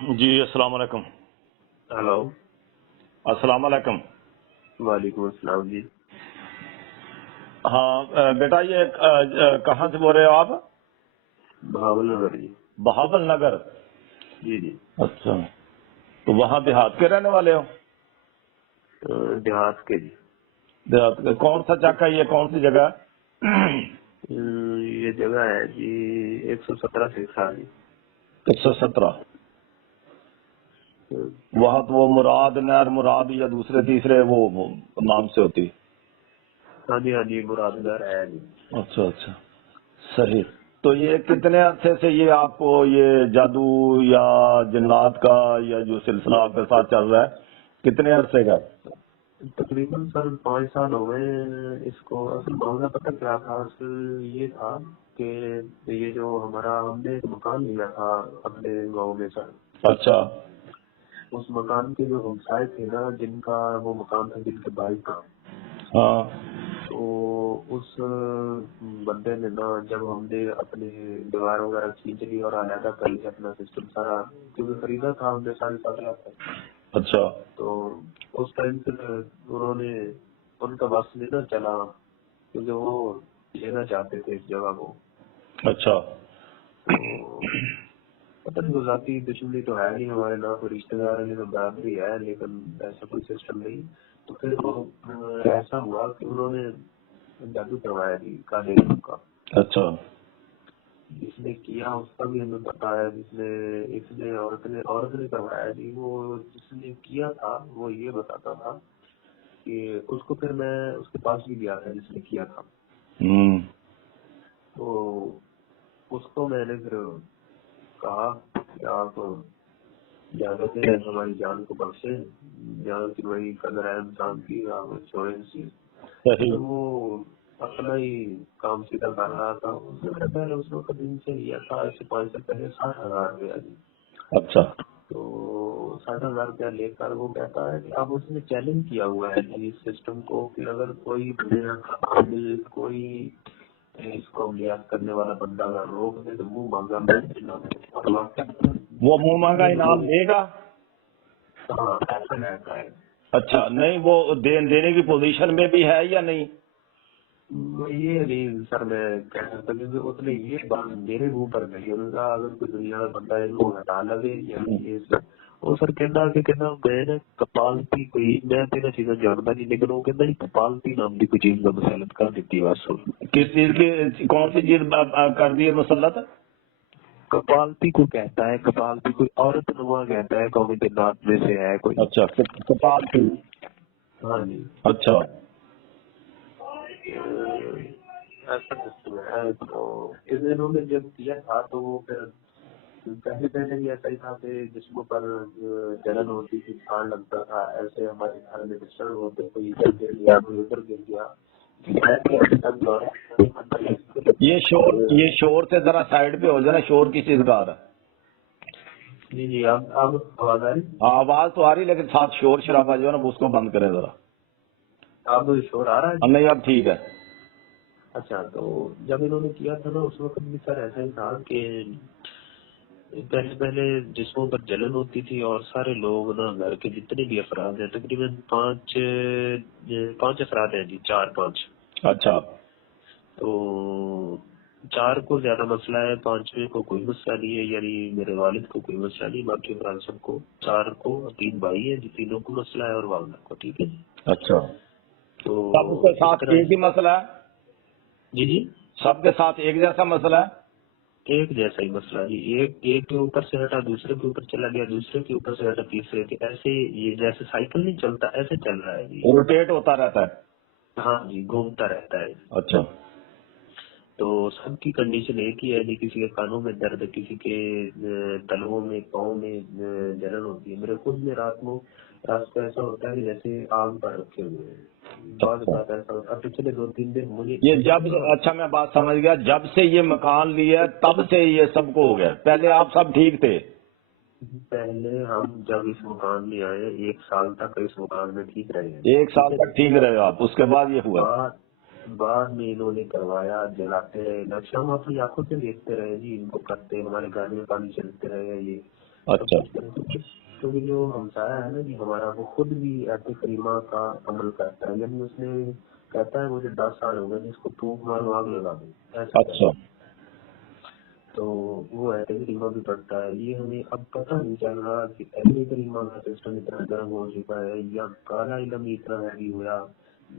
جی السلام علیکم. ہلو. السلام علیکم. وعلیکم السلام جی. ہاں بیٹا، یہ کہاں سے بول رہے ہو آپ؟ بہاول نگر جی. بہاول نگر. جی جی. اچھا، تو وہاں دیہات کے رہنے والے ہو؟ دیہات کے جی. دیہات کے کون سا چاکا، یہ کون سی جگہ؟ یہ جگہ ہے جی 117 سکھا جی. 117. وہاں تو وہ مراد نیر مراد یا دوسرے تیسرے وہ نام سے ہوتی؟ ہاں جی ہاں جی، مراد نگر ہے جی. اچھا اچھا، صحیح. تو یہ کتنے عرصے سے یہ آپ کو یہ جادو یا جنات کا یا جو سلسلہ آپ کے ساتھ چل رہا ہے کتنے عرصے کا؟ تقریباً سر 5 سال ہو گئے اس کو. اصل معاملہ پتہ کیا تھا؟ اصل یہ تھا کہ یہ جو ہم نے ایک مکان لیا تھا اپنے گاؤں میں سر. اچھا. اس مکان کے جو ہمسائے تھے نا، جن کا وہ مکان تھا، جن کے بھائی کا، ہاں. تو اس بندے نے نا، جب ہم نے اپنے دیوار وغیرہ کھینچ لی اور علیحدہ کر لیا اپنا سسٹم سارا، کیونکہ خریدا تھا ہم نے 7.5 لاکھ. اچھا. تو اس ٹائم سے انہوں نے، ان کا بس نہیں نہ چلا، کیونکہ وہ لینا چاہتے تھے اس جگہ کو. اچھا. تو پتہ نہیں، ذاتی دشمنی تو ہے نہیں ہمارے، نہ کوئی رشتے دار ہے نہ برادری ہے، لیکن ایسا کوئی سسٹم نہیں. تو پھر ایسا ہوا کہ انہوں نے جادو کروایا جی کالے رنگ کا. اچھا. جس نے کیا اس کا بھی ہمیں پتا ہے، اس نے عورت نے کروایا جی. وہ جس نے کیا تھا وہ یہ بتاتا تھا کہ اس کو پھر میں اس کے پاس بھی گیا تھا جس نے کیا تھا. تو اس کو میں نے پھر کہا کہ آپ جانتے ہیں ہماری جان کو بخشے، جان کی بڑی قدر ہے انسان کی، آپ چھوڑیں سی. صحیح. تو وہ اپنا ہی کام سیدھا کر رہا تھا. اس سے پہلے اس وقت ان سے لیا تھا، اس سے 5 سال پہلے 60,000 روپیہ جی. اچھا. تو 60,000 روپیہ لے کر وہ کہتا ہے کہ اب اس نے چیلنج کیا ہوا ہے جی اس سسٹم کو کہ اگر کوئی کوئی اس کو عملیات کرنے والا بندہ اگر روک دے تو منہ مانگا میں. وہ منہ مانگا انعام دے گا؟ ہاں ایسا رہتا ہے. اچھا، نہیں وہ دینے کی پوزیشن میں بھی ہے یا نہیں؟ یہ نہیں سر میں کہہ سکتا، کیونکہ اس نے یہ بات میرے منہ پر کہی. انہوں نے کہا اگر کوئی دنیا کا بندہ ہے وہ ہٹا لگے یا یہ سر. وہ سر کہنا میں نے کپالتی کوئی، میں تیرا چیزیں جانتا نہیں، لیکن وہ کہنا کپالتی نام کی کوئی چیز کا مسلط کر دیتی بس. کس چیز کی، کون سی چیز کر دی ہے مسلط؟ کپالتی کو کہتا ہے، کپالتی کوئی عورت نما کہتا ہے، قومی جنات میں سے ہے کوئی. اچھا، کپال کی. ہاں جی. اچھا. ایسا سسٹم ہے. تو انہوں نے جب کیا تھا تو وہ پھر پہلے بھی ایسا ہی تھا کہ جسموں پر جلن ہوتی تھی، کھان لگتا تھا. ایسے ہمارے گھر میں ڈسٹرب ہوتے، کوئی ادھر گر گیا کوئی ادھر گر گیا. یہ شور سے ذرا سائڈ پہ ہو جانا، شور کی چیز کا آ رہا ہے. جی جی. آپ آواز آ رہی؟ ہاں آواز تو آ رہی لیکن ساتھ شور شرابہ جو ہے نا اس کو بند کریں ذرا. آپ کو شور آ رہا ہے؟ نہیں اب ٹھیک ہے. اچھا. تو جب انہوں نے کیا تھا نا اس وقت بھی سر ایسا ہی تھا کہ پہلے جسموں پر جلن ہوتی تھی اور سارے لوگ نا، گھر کے جتنے بھی افراد ہیں تقریباً 5 افراد ہیں جی، 4-5. اچھا. تو 4 کو زیادہ مسئلہ ہے، 5ویں کو کوئی مسئلہ نہیں ہے. یعنی میرے والد کو کوئی مسئلہ نہیں، باقی افراد سب کو، 4 کو 3 بھائی ہیں جی، تینوں کو مسئلہ ہے اور والدہ کو. ٹھیک ہے جی. اچھا. تو سب کے اس ساتھ طرح ایک ہی مسئلہ ہے؟ جی جی سب کے ساتھ ایک جیسا مسئلہ ہے؟ ایک جیسا ہی مسئلہ جی. ایک کے اوپر سے ہٹا دوسرے کے اوپر چلا گیا، دوسرے کے اوپر سے ہٹا تیسرے کے، ایسے یہ جیسے سائیکل نہیں چلتا ایسے چل رہا ہے جی. روٹیٹ ہوتا رہتا ہے؟ ہاں جی، گھومتا رہتا ہے. اچھا. تو سب کی کنڈیشن ایک ہی ہے جی. کسی کے کانوں میں درد، کسی کے تلووں میں، پاؤں میں جلن ہوتی ہے. میرے خود میں رات کو ایسا ہوتا ہے کہ جیسے آگ پر رکھے ہوئے ہیں. بعض بات ایسا ہوتا ہے. پچھلے 2-3 دن مجھے یہ جب، اچھا میں بات سمجھ گیا، جب سے یہ مکان لیا تب سے یہ سب کو ہو گیا؟ پہلے آپ سب ٹھیک تھے؟ پہلے ہم جب اس مکان میں آئے 1 سال تک اس مکان میں ٹھیک رہے ہیں. 1 سال تک ٹھیک رہے آپ، اس کے بعد یہ ہوا؟ بعد میں انہوں نے کروایا، جلاتے رہے، نقشہ ہم اپنی آنکھوں سے دیکھتے رہے جی. ان کو کرتے ہمارے گھر میں پانی چلتے رہے. یہ اچھا کیونکہ جو ہمسایہ ہے نا جی ہمارا، وہ خود بھی ایسے کریمہ کا عمل کرتا ہے، یعنی اس نے کہتا ہے مجھے 10 سال ہو گئے جس کو پھونک مارو آگ لگا دو، ایسا اچھا تو وہ ایسے کریمہ بھی پڑتا ہے۔ یہ ہمیں اب پتہ نہیں چل رہا کہ ایسے کریمہ کا سسٹم اتنا گرم ہو چکا ہے یا کالا علم اتنا ہیوی ہوا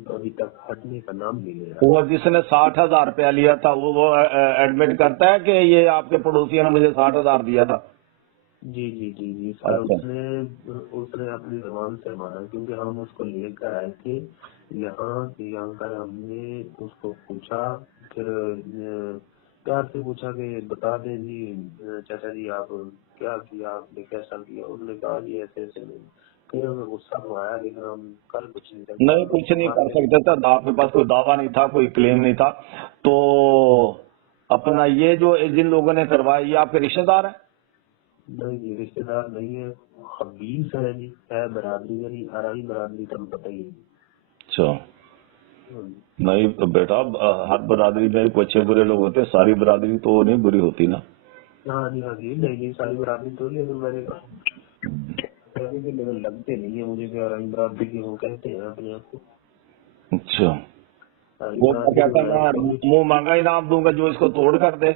ابھی تک ہٹنے کا نام نہیں لے رہا۔ وہ جس نے 60,000 روپیہ لیا تھا وہ ایڈمٹ کرتا ہے کہ یہ آپ کے پڑوسی نے مجھے 60,000 دیا تھا؟ جی جی جی جی سر، اس نے اپنی زبان سے مانا، کیونکہ ہم اس کو لے کر آئے تھے یہاں کر ہم نے اس کو پوچھا، پھر پیار سے پوچھا کہ بتا دیں جی چاچا جی آپ کیا کیا، آپ نے کیسا کیا، انہوں نے کہا جی ایسے ایسے نہیں، پھر ہمیں غصہ تو آیا لیکن ہم کر کچھ نہیں سکتے۔ نہیں کچھ نہیں کر سکتے تھے، آپ کے پاس کوئی دعویٰ نہیں تھا، کوئی کلیم نہیں تھا، تو اپنا یہ جو جن لوگوں نے کروایا یہ آپ کے رشتہ دار ہیں؟ نہیں جی رشتے دار نہیں ہے، خبیث ہے جی، ہے برادری یعنی آرائی برادری کا پتہ ہی ہے۔ اچھا نہیں تو بیٹا ہر برادری میں کوئی اچھے برے لوگ ہوتے ہیں، ساری برادری تو نہیں بری ہوتی نا۔ ہاں جی نہیں ساری برادری تو لیکن میں نے کہا لیکن لگتے نہیں ہے مجھے کہ آرائی برادری کے وہ کہتے ہیں اپنے آپ کو۔ اچھا وہ کہتا ہے میں منہ مانگا انعام دوں گا جو اس کو توڑ کر دے۔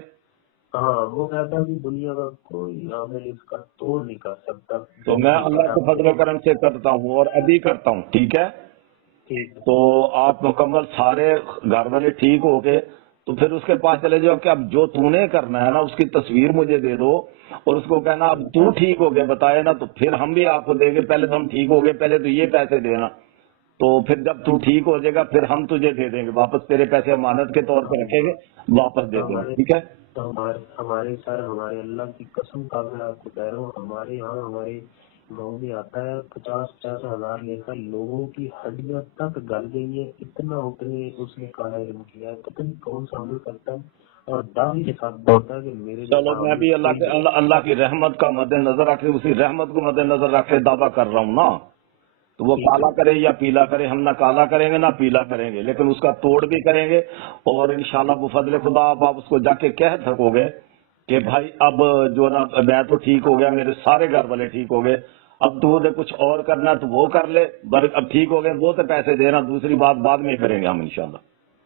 ہاں وہ کہتا ہے کہ دنیا کا کوئی عامل اس کا توڑ نہیں کر سکتا۔ تو میں اللہ کے فضل و کرم سے کرتا ہوں اور ابھی کرتا ہوں، ٹھیک ہے؟ تو آپ مکمل سارے گھر والے ٹھیک ہو کے تو پھر اس کے پاس چلے جاؤ کہ اب جو تو نے کرنا ہے نا اس کی تصویر مجھے دے دو اور اس کو کہنا اب تو ٹھیک ہو گیا بتائے نا تو پھر ہم بھی آپ کو دیں گے، پہلے تو ہم ٹھیک ہو گئے، پہلے تو یہ پیسے دینا، تو پھر جب تو ٹھیک ہو جائے گا پھر ہم تجھے دے دیں گے واپس، تیرے پیسے امانت کے طور پہ رکھیں گے واپس دے دیں گے، ٹھیک ہے؟ ہمارے سر ہمارے اللہ کی قسم کا میں آپ کو کہہ رہا ہوں، ہمارے یہاں ہمارے گاؤں میں آتا ہے 50-50 ہزار لے کر، لوگوں کی ہڈیاں تک گل گئی ہے، اتنا اتنے اس نے کالا علم کیا ہے، پتہ نہیں کون سا عمل کرتا ہے اور دعوے کے ساتھ بولتا ہے کہ میرے چلو میں بھی اللہ کی رحمت کا مد نظر رکھ اسی رحمت کو مد نظر رکھ کے دعویٰ کر رہا ہوں نا، تو وہ کالا کرے یا پیلا کرے، ہم نہ کالا کریں گے نہ پیلا کریں گے، لیکن اس کا توڑ بھی کریں گے اور انشاءاللہ بفضل خدا آپ اس کو جا کے کہہ سکو گے کہ بھائی اب جو نا میں تو ٹھیک ہو گیا، میرے سارے گھر والے ٹھیک ہو گئے، اب تو نے کچھ اور کرنا تو وہ کر لے، اب ٹھیک ہو گئے وہ تو پیسے دینا، دوسری بات بعد میں کریں گے ہم انشاءاللہ۔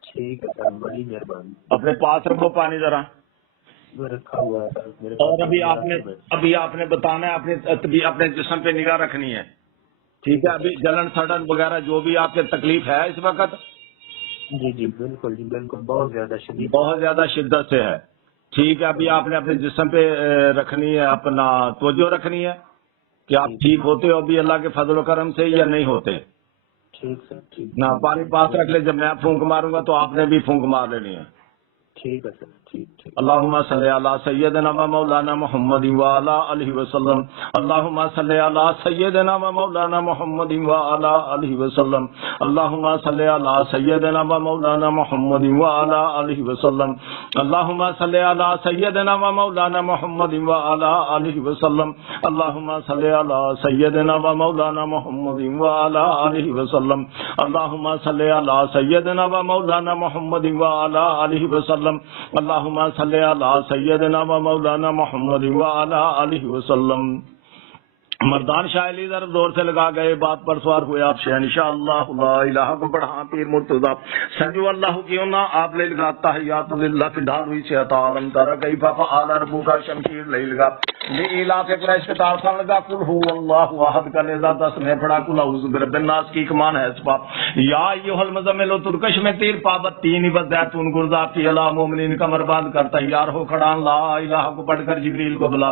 ٹھیک ہے سر، بڑی مہربانی۔ اپنے پاس رکھو پانی ذرا، رکھا ہوا ہے سر اور ابھی آپ نے بتانا ہے اپنے جسم پہ نگاہ رکھنی ہے، ٹھیک ہے؟ ابھی جلن سڑن وغیرہ جو بھی آپ کے تکلیف ہے اس وقت، جی جی بالکل جی بالکل، بہت زیادہ شدت سے ہے، ٹھیک ہے؟ ابھی آپ نے اپنے جسم پہ رکھنی ہے، اپنا توجہ رکھنی ہے کہ آپ ٹھیک ہوتے ہو ابھی اللہ کے فضل و کرم سے یا نہیں ہوتے۔ ٹھیک سر ٹھیک نہ پانی پاس رکھ لے، جب میں پھونک ماروں گا تو آپ نے بھی پھونک مار لینی ہے۔ ٹھیک ہے سر ٹھیک۔ اللہم صلی علی سیدنا و مولانا محمد وعلی آلہ وسلم، اللہم صلی علی سیدنا و مولانا محمد وعلی آلہ وسلم، اللہم صلی علی سیدنا و مولانا محمد وعلی آلہ وسلم، اللہم صلی علی سیدنا و مولانا محمد وعلی آلہ وسلم، اللہم صلی علی سیدنا و مولانا محمد وعلی آلہ وسلم، اللہم صلی علی سیدنا و مولانا محمد وعلی آلہ وسلم، اللہم صلی علی سیدنا و مولانا محمد وعلی آلہ وسلم۔ مردان شاہ علی ضرب زور سے لگا گئے، بات پر سوار ہوئے آپ شہنشاہ اللہ لا الہ کو پڑھا پیر مرتضی سنجو اللہ کیوں نہ آپ لے لگا تحیات للہ کی ڈھال ہوئی سے عطا تارا کئی پاپا آلہ ربو کا شمشیر لے لگا لیلا کے قریش کے تارسان لگا قل ہو اللہ واحد کا نیزہ دس میں پڑھا قل اعوذ برب الناس کی کمان ہے اس پاپ یا ایوہ المزمل ترکش میں تیر پابت تین بس زیتون گرزا کی علا مومنین کا مرباد کر تیار ہو کھڑان لا الہ کو پڑھ کر جبریل کو بلا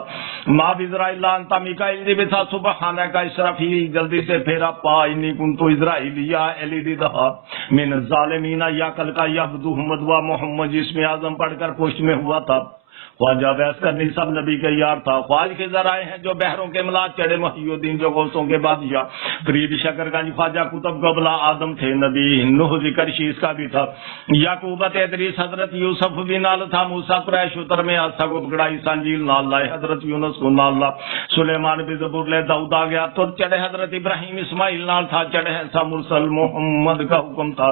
ما بزرائیل انتا میکائیل دی بتا سبحانہ کا اسرافیل جلدی سے پھیرا پا انی کنتو اسرائیل یا ایلی دہا من الظالمین یا کل کا یعبدو محمد و محمد جس میں اعظم پڑھ کر پشت میں ہوا تھا خواجہ ویس کرنی سب نبی کے یار تھا خواج کے ذرائع ہیں جو بحروں کے ملا چڑھے محی الدین جو غوثوں کے بادشاہ فرید شکر گنج خواجہ کتب قبلہ آدم تھے نبی نوح ذکر شیس کا بھی تھا یعقوبت ادریس حضرت یوسف بھی نال تھا موسیٰ قریش اتر میں آسا کو پکڑا عیسیٰ انجیل نال لائے حضرت یونس کو نال لا سلیمان بھی زبور لے داؤد آ گیا تو چڑھے حضرت ابراہیم اسماعیل نال تھا چڑھے ایسا مرسل محمد کا حکم تھا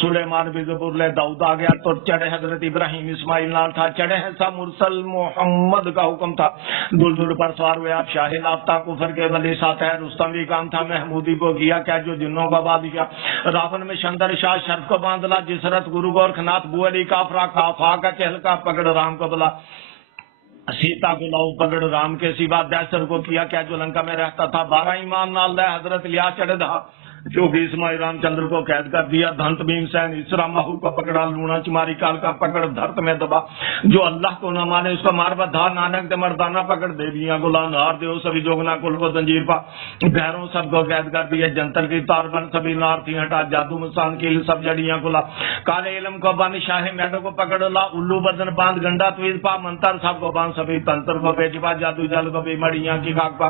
سلیمان بھی زبور لے داؤد آ گیا تو چڑھے حضرت ابراہیم اسماعیل نال تھا، چڑھے ہیں سا مرسل محمد کا حکم تھا، دلدل پر سوار ہوئے آپ شاہ لافتہ کفر کے ولی ساتھ ہے، رستم بھی کام تھا محمودی کو کیا کیا جو جنوں کا بادشاہ، راون میں شندر شاہ شرف کو باندھلا، جسرت گرو گورکھناتھ بو علی کافرا کافا کا چہل کا پکڑ رام کو بلا، سیتا کو لاؤ پکڑ رام کے سوا، دیسر کو کیا کیا جو لنکا میں رہتا تھا، 12 ایمان نال لے حضرت لیا چڑھ دہا، کیونکہ اسماعیل رام چندر کو قید کر دیا، دھنت بھیم سین اسرا مہو کو پکڑا، لونا چماری کال کا پکڑ دھرت میں دبا، جو اللہ کو نہ مانے اس کو مار بدھا، نانک دے مردانہ پکڑ دیویاں کو لانہار دیو سبھی جوگنا کل کو زنجیر پا، بہروں سب کو قید کر دیا، جنتر کی تار بن سبھی نار تھی ہٹا، جادو مسان کیل سب جڑیاں کو لا، کالے علم کو بن شاہ میڈو کو پکڑ لا، الو بدن باندھ گنڈا تویز پا، منتر سب کو باندھ سبھی تنتر کو بیچ پا، جادو جل کو بھی مڑیاں کی خاک پا،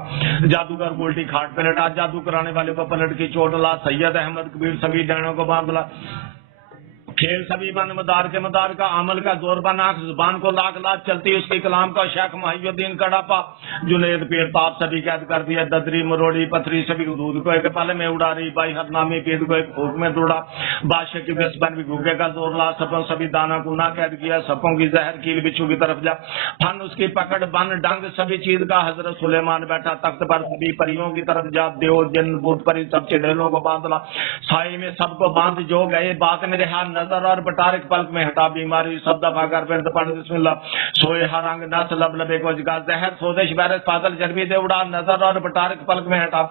جادوگر الٹی کھاٹ پہ لٹا، جادو کرانے والے کو پلٹ کی چوٹ لا، سید احمد کبیر سبھی ڈینوں کو باندھلا، کھیل سبھی بن مدار کے مدار کا، عمل کا زور بن آنکھ، زبان کو لاکھ لاکھ چلتی اس کے کلام کا، شیخ محی الدین کڑاپا، جنید پیر تاب سبھی قید کر دیا، ددری مروڑی پتھری سبھی حدود کو ایک پل میں اڑا رہی، بائی ہر نامی پیر کو ایک پھوک میں دوڑا، بادشاہ کی بن بھی گھوگے کا زور لا، سپوں سبھی دانا گنا قید کیا، سپوں کی زہر کیل بچھو کی طرف جا، پھن اس کی پکڑ بن ڈنگ سبھی چیز کا، حضرت سلیمان بیٹھا تخت پر سبھی پریوں کی طرف جا، دیو جن بھوت پری سب چڑیلوں کو باندھلا، سائے میں سب کو باندھ جو گئے، بات میں رہا نظر اور بٹارک پلک میں ہٹا، بیماری سب دفعہ کر پھر پڑھ بسم اللہ، سوئے ہر رنگ نس لب لبے کو جگا، زہر سودش ویرس پادل چربی دے اڑا، نظر اور بٹارک پلک میں ہٹا،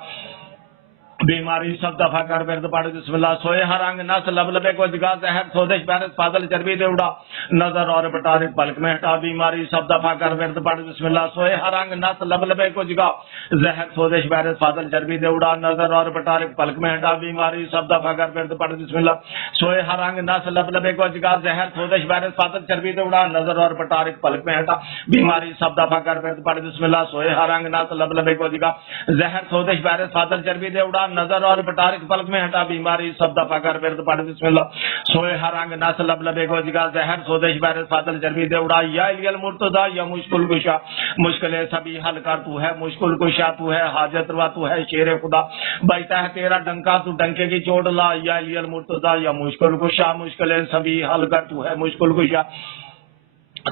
بیماری سب دفعہ کر ورد پڑھ بسم اللہ، سوئے ہر رنگ نس لب لبے کو جگا، زہر سودش ویرس پادل چربی دے اڑا، نظر اور بٹارک پلک میں ہٹا، بیماری سب دفعہ کر ورد پڑھ بسم اللہ، سوئے ہر رنگ نس لب لبے کو جگا، زہر سودش ویرس پادل چربی دے اڑا، نظر اور بٹارک پلک میں ہٹا، بیماری سب دفعہ کر ورد پڑھ بسم اللہ، سوئے ہر رنگ نس لب لبے کو جگا، زہر سودش ویرس پادل چربی دے اڑا، نظر اور بٹارک پلک میں ہٹا، بیماری سب دفعہ کر ورد پڑھ بسم اللہ، سوئے ہر رنگ نس لب لبے کو جگا، زہر سودش ویرس پادل چربی دے اڑا، نظر اور بٹارک پلک میں ہٹا، بیماری سب دفعہ کر ورد پڑھ بسم اللہ، سوئے ہر رنگ نس لب لبے کو جگا، زہر سودش ویرس پادل چربی دے اڑا، یا علی المرتضی یا مشکل کشا، مشکلیں سبھی حل کر تو ہے مشکل کشا، تو ہے حاجت روا، تو ہے شیر خدا، بیٹا ہے تیرا ڈنکا تو ڈنکے کی چوٹ لا، یا علی المرتضی یا مشکل کشا، مشکلیں سبھی حل کر تو ہے مشکل کشا،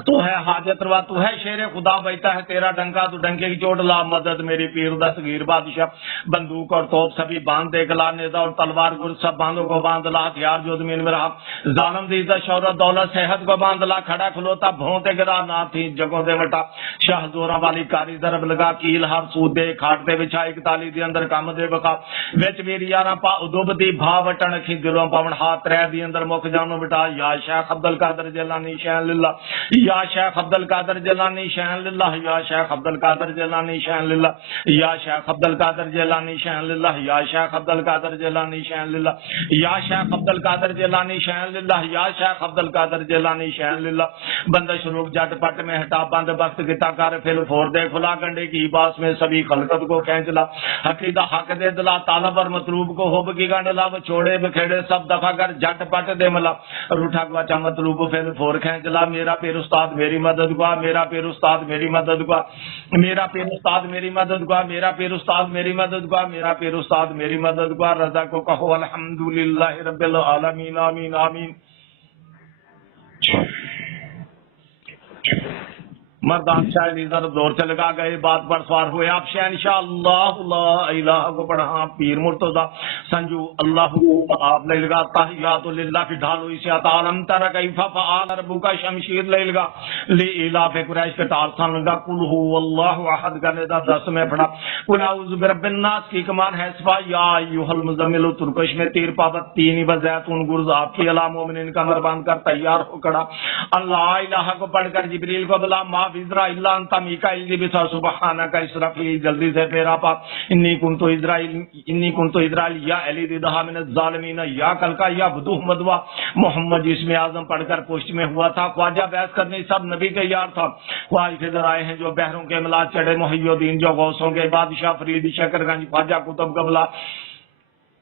تو ہے حاجت روا، تو ہے شیر خدا، بیٹا ہے تیرا ڈنکا تو ڈنکے کی چوٹ لا، مدد میری پیر دستگیر بادشاہ، بندوق اور توپ سبھی باندھ دے گلا، نیزہ اور تلوار گر سب باندھوں کو باندھ لا، ہتھیار جو زمین میں رہا، ظالم دی عزت شہرت دولت صحت کو باندھ لا، کھڑا کھلوتا بھونتے گرا، نہ تھی جگہوں دے وٹا، شاہ زورا والی کاری ضرب لگا، کیل ہر سود دے کھاٹ دے بچھا، ایک تالی دے اندر کام دے بخا، وچ میری یاراں پا ادب دی بھا وٹن کھی دلوں پاون ہاتھ ترے دی اندر مک جانو بٹا، یا شیخ عبد القادر جیلانی شان للہ، یا شیخ عبد القادر جیلانی شان للہ، یا شیخ عبد القادر جیلانی شان للہ، یا شیخ عبد القادر جیلانی شان للہ، یا شیخ عبد القادر جیلانی شان للہ، یا شیخ عبد القادر جیلانی شان للہ، یا شیخ عبد القادر جیلانی شان للہ، بندش روک جٹ پٹ میں ہٹا، بند بخت گتا کر پھر پھور دے کھلا، گنڈے کی باس میں سبھی خلقت کو کھینچ لا، حقیدہ حق دے دلا، طالب اور مطلوب کو ہوب کی گنڈ لا، چھوڑے بکھیڑے سب دفع کر جٹ پٹ دے ملا، روٹھا گواچا مطلوب پھر پھور کھینچ لا، میرا پیر استاد میری مدد گوا، میرا پیر استاد میری مدد گوا، میرا پیر استاد میری مدد گوا، میرا پیر استاد میری مدد گوا، میرا پیر استاد میری مدد گوا، رضا کو کہو الحمدللہ رب العالمین، آمین آمین۔ مردان شاید ادھر دور سے لگا گئے، بات پر سوار ہوئے، آپ شہنشاہ اللہ لا الہ کو پڑھا، پیر مرتضی سنجو اللہ آپ لے لگا، تحیات للہ کی ڈھالو اسی عطالم تر کیف فعال ربک شمشیر لے لگا، لی الاف قریش کے تارسان لگا، قل ہو اللہ احد کا ندا 10 میں پڑھا، قل اعوذ برب الناس کی کمان ہے صفا، یا ایوہ المزمل ترکش میں تیر پابت تینی بزیتون گرز آپ کی علا مومنین کا مربان کر تیار ہو کڑا، اللہ الہ کو پڑھ کر جبریل کو بلا، ما اسرائیل انت میکائیل دی بسا سبحانک اسرافیل، جلدی سے پیرا پا، انی کنتو اسرائیل یا علی دی دہا من الظالمین، یا کلکا یا بدوح مدوا، محمد جسم اعظم پڑھ کر پشت میں ہوا تھا، خواجہ بیعت کرنے سب نبی کے یار تھا، خواہی فضر آئے ہیں جو بحروں کے ملاد چڑھے، محی الدین جو غوثوں کے بادشاہ، فرید شکر گنج خواجہ کتب قبلہ،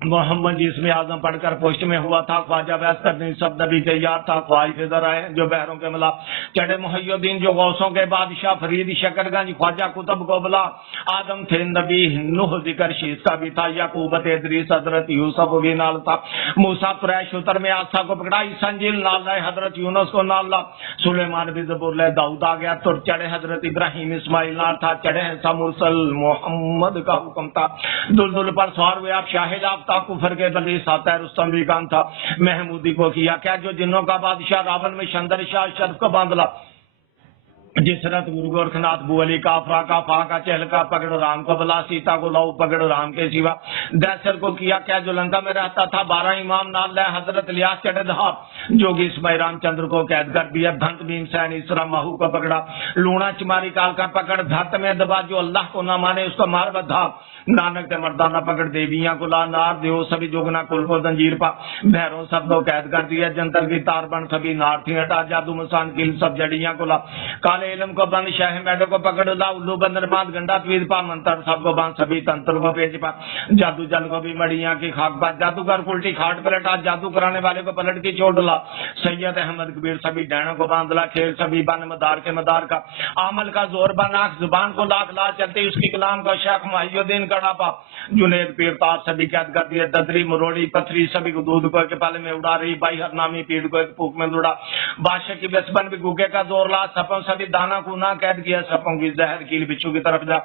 محمد جی اسم اعظم پڑھ کر پشت میں ہوا تھا، خواجہ ویس کرنی سب نبی کے یار تھا، خواہش ادھر آئے ہیں جو بحروں کے ملا، چڑھے محی الدین جو غوثوں کے بادشاہ، فرید شکر گنج خواجہ قطب کو بلا، آدم تھے نبی، نوح ذکر شیز کا بھی تھا، یعقوب ادریس حضرت یوسف بھی نال تھا، موسیٰ قریش اتر میں آسا کو پکڑا، عیسیٰ انجیل نال لائے، حضرت یونس کو نال لا، سلیمان بھی زبور لے، داؤد آ گیا تر چڑھے، حضرت ابراہیم اسماعیل نال تھا، چڑھے ہیں مرسل محمد کا حکم تھا، دلدل پر سوار ہوئے آپ شاہد آفتاب کفر کے بلی ساتھ رستم بھی کام تھا، محمودی کو کیا کیا جو جنوں کا بادشاہ راون میں شندر شاہ شرف کو باندھلا، جسرت گرو گورکھناتھ بو علی کافرا کا فا کا چہل کا پکڑ رام کو بلا، سیتا کو لو پکڑ رام کے سوا، دیسر کو کیا کیا جو لنکا میں رہتا تھا، 12 امام نال لے، حضرت الیاس چڑھے دھا، جوگی اسماعیل رام چندر کو قید کر دیا، دھنت بھیم سین اسرا مہو کو پکڑا، لونا چماری کال کا پکڑ، دھت میں دبا جو اللہ کو نہ مانے اس کو مار بدھا، نانک کے مردانہ پکڑ دیویاں کو لا، نار دیو سبھی جوگنا کل کو زنجیر پا، بہروں سب کو قید کر دیا، جنتر کی تار بن سبھی نار تھی ہٹا، جادو مسان کیل سب جڑیاں کو لا، کالے علم کو بند شاہ میڈو کو پکڑ لا، الو بندر باندھ گنڈا توید پا، منتر سب کو باندھ سبھی تنتر کو بیچ پا، جادو جن کو بھی مڑیاں کی خاک پا، جادوگر الٹی کھاٹ پلٹا، جادو کرانے والے کو پلٹ کی چوٹ لا، سید احمد کبیر سبھی ڈینوں کو باندھ لا، کھیل سبھی بن مدار کے مدار کا، عمل کا زور بنا، زبان کو لاکھ لا چلتی اس کی کلام کا، شیخ محی الدین کڑا پا، جنید پیر تاج سبھی قید کر دیے، ددری مروڑی پتھری سبھی کو دودھ کو کے پالے میں اڑا رہی، بائی ہر نامی پیڑ کو ایک پھوک میں لڑا، بادشاہ کی بسبن بھی گوگے کا زور لا، سپوں سبھی دانا کو نہ قید کیا، سپوں کی زہر کیل بچھو کی طرف جا،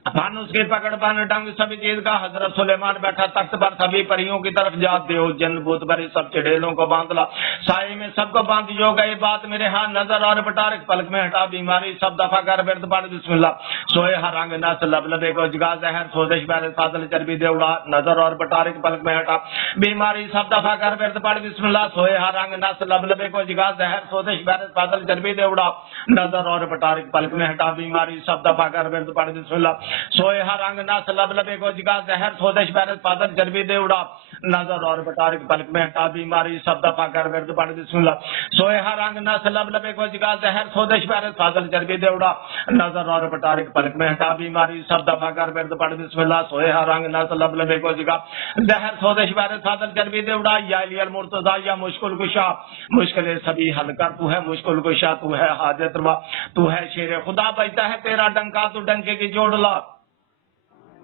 اس کی پکڑ پان ڈنگ سبھی چیز کا، حضرت سلیمان بیٹھا تخت پر، سبھی پریوں کی طرف جاتے ہو، جن بوت بری سب چڑیلوں کو باندھ لا، سائے میں سب کو باندھ جو گئی بات میرے ہاں نظر اور بٹارک پلک میں ہٹا، بیماری سب دفع کر برد پڑ بسم اللہ، سوئے ہر رنگ نس لب لبے کو جگا، زہر سودش بیر سادل چربی دے اڑا، نظر اور بٹارک پلک میں ہٹا، بیماری سب دفع کر برد پڑ بسم اللہ، سوئے ہر رنگ نس لب لبے کو جگا، زہر سودش بیر سادل چربی دے اڑا، نظر اور بٹارک پلک میں ہٹا، بیماری سب دفع کر برد پڑ بسم اللہ، سوئے ہر رنگ نس لب لبے کو جگا، زہر سودش بیرت پادل چربی دے اڑا، نظر اور بٹارک پلک میں ہٹا، بیماری سب دفع کر ورد پڑھ بسم اللہ، سوئے ہر رنگ نس لب لبے کو جگا، زہر سودش بیرت پادل چربی دے اڑا، نظر اور بٹارک پلک میں ہٹا، بیماری سب دفع کر ورد پڑھ بسم اللہ، سوئے ہر رنگ نس لب لبے کو جگا، زہر سودش بیرت پادل چربی دے اڑا، یا علی المرتضی یا مشکل کشا، مشکلیں سبھی حل کر، تو ہے مشکل کشا، تو ہے حاجت روا، تو ہے شیر خدا، بجتا ہے تیرا ڈنکا تو ڈنکے کی جوڑ لا،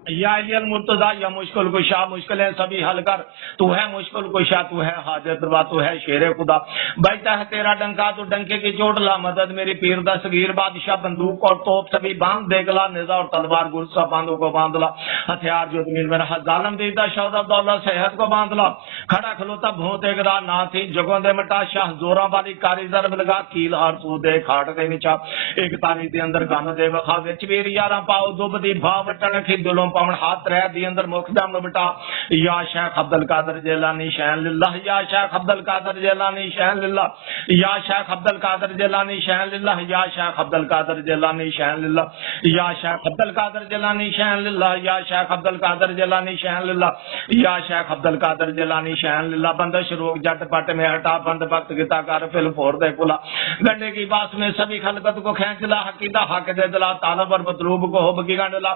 یا علی المرتضی یا مشکل کشا، مشکلیں سبھی حل کر، تو ہے مشکل کشا، تو ہے حاجت روا، تو ہے شیر خدا، بجتا ہے تیرا ڈنکا تو ڈنکے کی چوٹ لا، مدد میری پیر دستگیر، بادشاہ بندوق اور توپ سبھی باندھ دیکھ لا، نیزہ اور تلوار گرسا باندھوں کو باندھ لا، ہتھیار جو زمین میں رہا، ظالم دیدہ شہادت دولت صحت کو باندھ لا، کھڑا کھلوتا بھونت ایک راہ نہ تھی، جگوں دے مٹا شاہ زوراں والی کاری ضرب لگا، کیل ہار سو دے کھاٹ دے نچا، ایک تاری دے اندر گن دے وخا وچ ویر یاراں پاؤ دب دی بھا وٹن کھی دلوں پاون ہاتھ رہ دی اندر مکھ دم بٹا، یا شیخ عبد القادر جیلانی شہن للہ، یا شیخ عبد القادر جیلانی شہن للہ، یا شیخ عبد القادر جیلانی شہن للہ، یا شیخ عبد القادر جیلانی شہن للہ، یا شیخ عبد القادر جیلانی شہن للہ، یا شیخ عبد القادر جیلانی شہن للہ، یا شیخ عبد القادر جیلانی شہن للہ، بندش روک جٹ پٹ میں ہٹا، بند وقت گتا کر فل فور دے کلا، گنڈے کی باس میں سبھی خلقت کو کھینچ لا، حقیدہ حق دے دلا، طالب اور مطلوب کو حب کی گنڈ لا،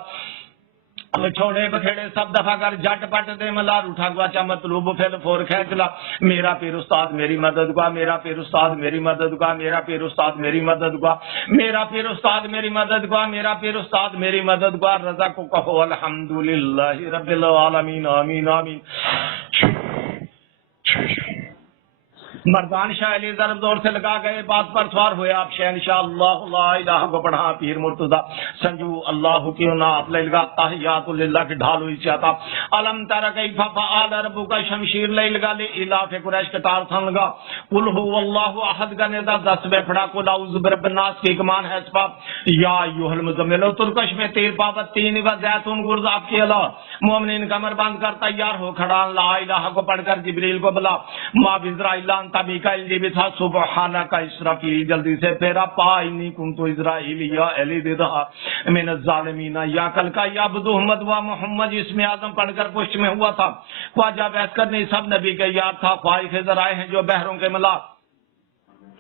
چھوڑے بکھیڑے سب دفعہ کر، جٹ پٹ دے ملار اٹھا گواچا مطلوب پھر فور کھینچ لا، میرا پیر استاد میری مدد گوا، میرا پیر استاد میری مدد گوا، میرا پیر استاد میری مدد گوا، میرا پیر استاد میری مدد گوا، میرا پیر استاد میری مدد گوا، رضا کو کہو الحمدللہ رب العالمین، آمین آمین۔ مردان شاہ علی ضرب زور سے لگا گئے، بات پر سوار ہوئے آپ شہنشاہ، اللہ لا الہ کو پڑھا، پیر مرتضی سنجو اللہ کیوں نہ آپ لے لگا، تحیات للہ کی ڈھال ہوئی چاہتا، علم تر کیف فعل ربک، شمشیر لے لگا، لے الاف قریش کتار تھن لگا، قل هو اللہ احد کا نیزہ 10 بے پھڑا، قل اعوذ برب الناس کی کمان ہے اسپا، یا ایھا المزمل، ترکش میں تیر پاوت تین و زیتون گرز آپ کی اللہ، مومنین کمر باندھ کر تیار ہو کھڑا، لا الہ کو پڑھ کر جبریل کو بلا، ما بزرائیل تبھی کا جی بھی تھا، سبحانہ کا اسرافیل، جلدی سے تیرا پا انی کنتو اسرائیل یا علی دیدہ من الظالمین، یا کل کا یا بدو احمد و محمد اسم اعظم پڑھ کر پشت میں ہوا تھا، خواجہ بیس کرنی سب نبی کے یار تھا، خواہش ذرائع ہیں جو بحروں کے ملا،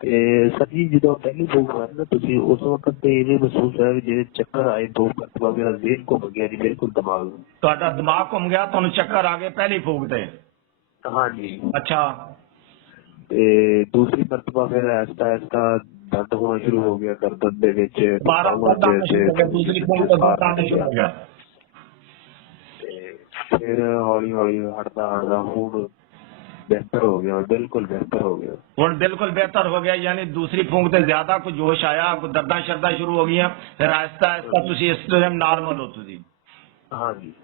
ਤੇ ਸਰ ਜੀ ਜਦੋਂ ਪਹਿਲੀ ਬੁੱਕ ਹੋਈ ਨਾ ਤੁਸੀਂ ਉਸ ਵਕਤ ਤੇ ਇਹ ਮਹਿਸੂਸ ਹੋਇਆ ਵੀ ਜਿਹੜੇ ਚੱਕਰ ਆਏ ਦੋ ਮਰਤਬਾ ਮੇਰਾ ਜ਼ੇਨ ਘੁੰਮ ਗਿਆ ਜੀ ਬਿਲਕੁਲ ਦਿਮਾਗ ਨੂੰ। ਤੁਹਾਡਾ ਦਿਮਾਗ ਘੁੰਮ ਗਿਆ, ਤੁਹਾਨੂੰ ਚੱਕਰ ਆ ਗਏ ਪਹਿਲੀ ਫੂਕ ਤੇ? ਹਾਂਜੀ। ਅੱਛਾ। ਤੇ ਦੂਸਰੀ ਮਰਤਬਾ ਫਿਰ ਐਸਾ ਐਸਾ ਦਰਦ ਹੋਣਾ ਸ਼ੁਰੂ ਹੋ ਗਿਆ ਗਰਦਨ ਦੇ ਵਿੱਚ, ਦੂਸਰੀ ਫੂਕ ਤੋਂ ਦਰਦ ਆਉਣਾ ਸ਼ੁਰੂ ਹੋ ਗਿਆ। ਤੇ ਫਿਰ ਹੌਲੀ ਹੌਲੀ ਹਟਦਾ ਹਟਦਾ ਹੁਣ ਬਿਹਤਰ ਹੋ ਗਿਆ, ਬਿਲਕੁਲ ਬਿਹਤਰ ਹੋ ਗਿਆ। ਹੁਣ ਬਿਲਕੁਲ ਬਿਹਤਰ ਹੋ ਗਿਆ, ਯਾਨੀ ਦੂਸਰੀ ਫੂਕ ਤੇ ਜ਼ਿਆਦਾ ਕੋਈ ਜੋਸ਼ ਆਇਆ, ਕੋਈ ਦਰਦਾਂ ਸ਼ਰਦਾਂ ਸ਼ੁਰੂ ਹੋ ਗਈਆਂ, ਫਿਰ ਆਹਿਸਤਾ ਆਹਿਸਤਾ ਤੁਸੀਂ ਇਸ ਟਾਈਮ ਨਾਰਮਲ ਹੋ ਤੁਸੀਂ। ਹਾਂਜੀ